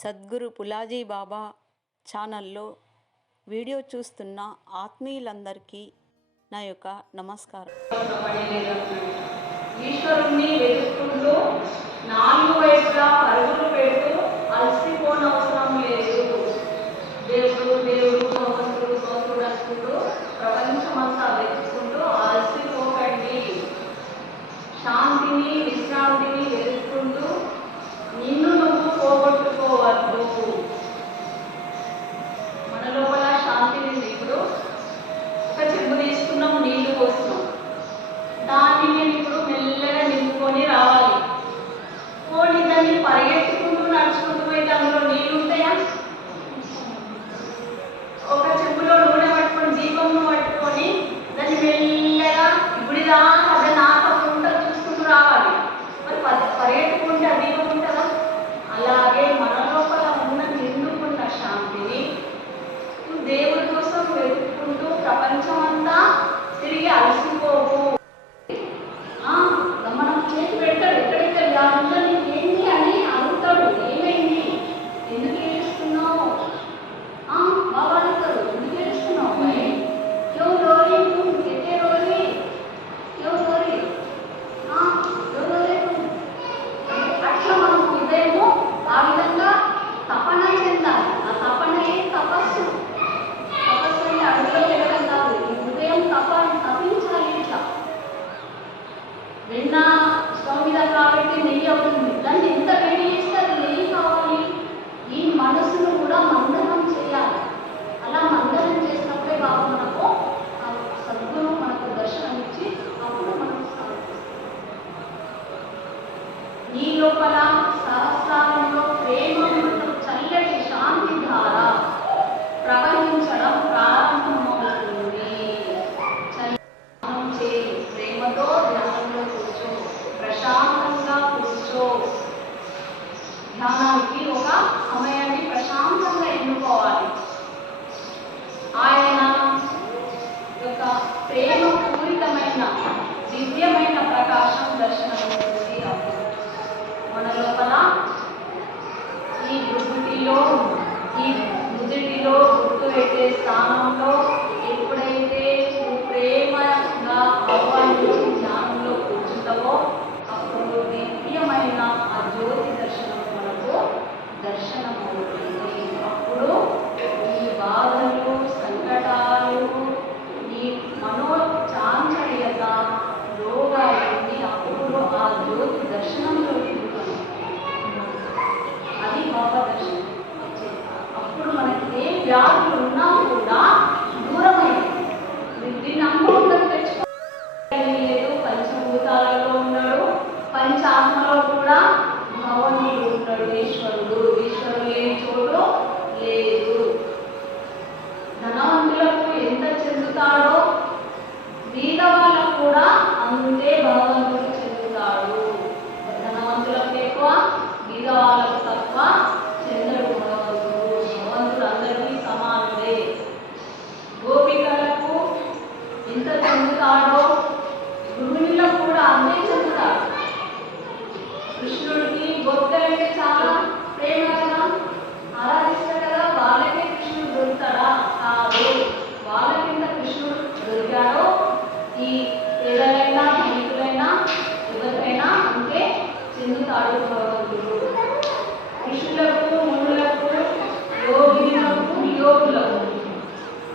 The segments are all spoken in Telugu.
సద్గురు పులాజీ బాబా ఛానల్లో వీడియో చూస్తున్న ఆత్మీయులందరికీ నా యొక్క నమస్కారం. ఈశ్వరుణ్ణి నాలుగు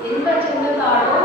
ఎంత చెందుతాడో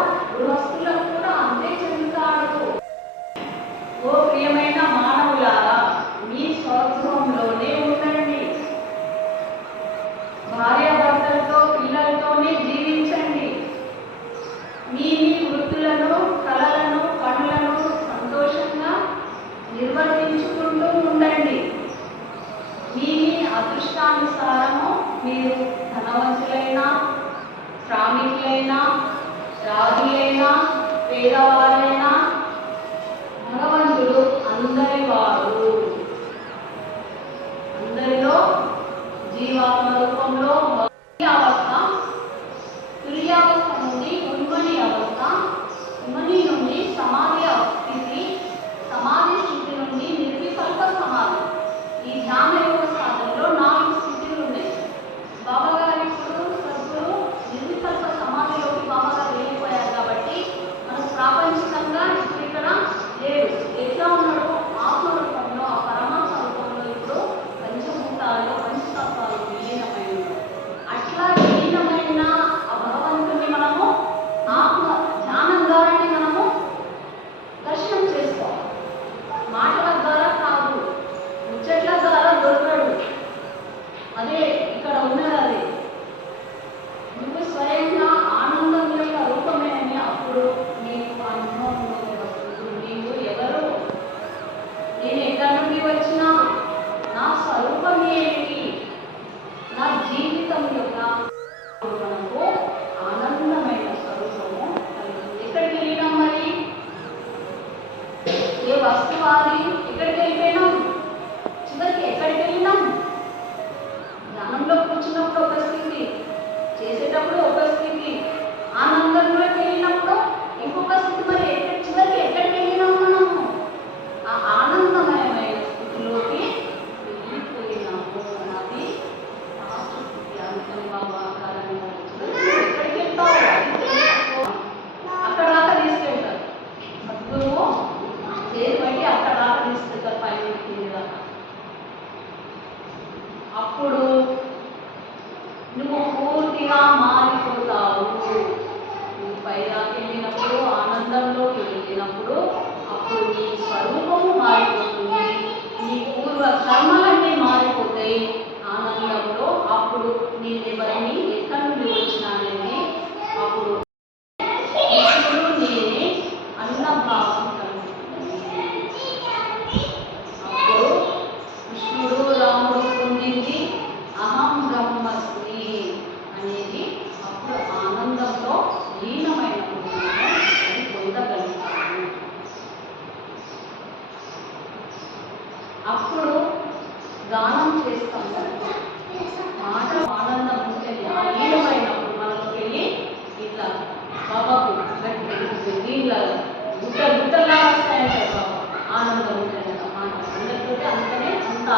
స్వరూపము మారిపోతుంది నీ పూర్వ కర్మలన్నీ మారిపోతాయి చేస్తాము మాట ఆనందం లీనమైనప్పుడు మనలోకి వెళ్ళి ఇట్లా బాబాకు గుట్ట గుట్టలా వస్తాయంట బాబా ఆనందం ఉంటుంది మాట అందరితో అంతనే అంత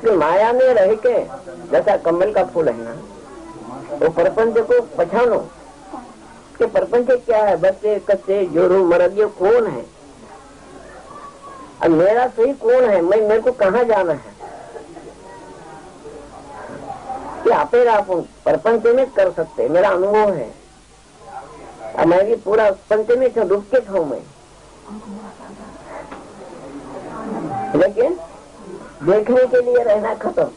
कि माया में रह के जैसा कमल का फूल है ना, वो तो प्रपंच को पहचानो। कि प्रपंच क्या है? बच्चे कच्चे जोरू मरद, ये कौन है? अब मेरा सही कौन है? मैं, मेरे को कहाँ जाना है? कि आपे आप प्रपंच में कर सकते मेरा अनुभव है। अब मैं भी पूरा पंच में डूब के था मैं। लेकिन देखने के लिए रहना खत्म।